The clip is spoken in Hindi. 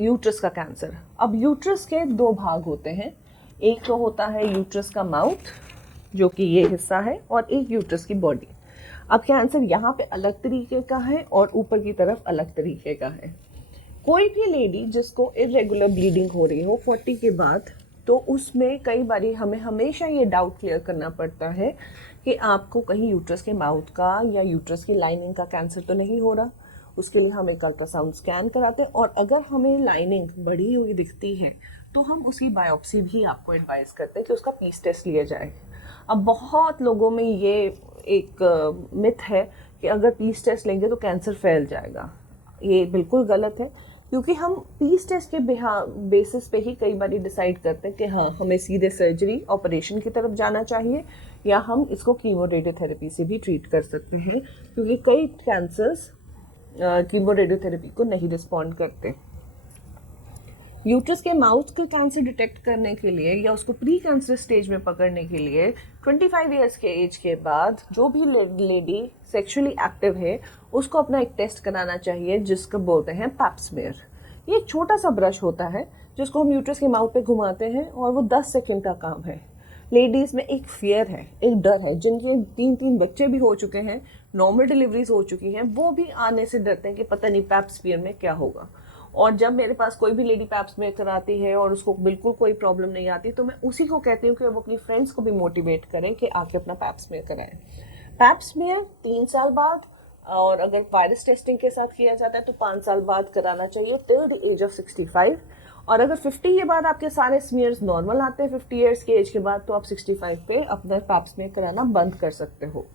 यूट्रस का कैंसर। अब यूट्रस के दो भाग होते हैं, एक तो होता है यूट्रस का माउथ जो कि ये हिस्सा है, और एक यूट्रस की बॉडी। अब कैंसर यहाँ पे अलग तरीके का है और ऊपर की तरफ अलग तरीके का है। कोई भी लेडी जिसको इरेगुलर ब्लीडिंग हो रही हो 40 के बाद, तो उसमें कई बारी हमें हमेशा ये डाउट क्लियर करना पड़ता है कि आपको कहीं यूट्रस के माउथ का या यूट्रस की लाइनिंग का कैंसर तो नहीं हो रहा। उसके लिए हम एक अल्ट्रासाउंड स्कैन कराते हैं, और अगर हमें लाइनिंग बढ़ी हुई दिखती है तो हम उसकी बायोप्सी भी आपको एडवाइस करते हैं कि उसका पीस टेस्ट लिया जाए। अब बहुत लोगों में ये एक मिथ है कि अगर पीस टेस्ट लेंगे तो कैंसर फैल जाएगा। ये बिल्कुल गलत है, क्योंकि हम पीस टेस्ट के बेसिस पे ही कई बार डिसाइड करते हैं कि हाँ, हमें सीधे सर्जरी ऑपरेशन की तरफ जाना चाहिए, या हम इसको कीमो रेडियोथेरेपी से भी ट्रीट कर सकते हैं, क्योंकि कई कैंसर्स कीमो रेडियोथेरेपी को नहीं रिस्पॉन्ड करते। यूट्रस के माउथ के कैंसर डिटेक्ट करने के लिए या उसको प्री कैंसर स्टेज में पकड़ने के लिए 25 इयर्स के एज के बाद जो भी लेडी सेक्सुअली एक्टिव है उसको अपना एक टेस्ट कराना चाहिए, जिसको बोलते हैं पैप स्मीयर। ये एक छोटा सा ब्रश होता है जिसको हम यूट्रस के माउथ पे घुमाते हैं, और वो 10 सेकंड का काम है। लेडीज़ में एक फियर है, एक डर है, जिनके 3 बच्चे भी हो चुके हैं, नॉर्मल डिलीवरीज हो चुकी हैं, वो भी आने से डरते हैं कि पता नहीं पैप स्मीयर में क्या होगा। और जब मेरे पास कोई भी लेडी पैप स्मीयर कराती है और उसको बिल्कुल कोई प्रॉब्लम नहीं आती, तो मैं उसी को कहती हूँ कि वो अपनी फ्रेंड्स को भी मोटिवेट करें कि आके अपना पैप स्मीयर कराएं। पैप स्मीयर 3 साल बाद, और अगर वायरस टेस्टिंग के साथ किया जाता है तो 5 साल बाद कराना चाहिए, टिल द एज ऑफ 65। और अगर 50 के बाद आपके सारे स्मीयर्स नॉर्मल आते हैं 50 ईयर्स के एज के बाद, तो आप 65 पे अपना पैप स्मीयर कराना बंद कर सकते हो।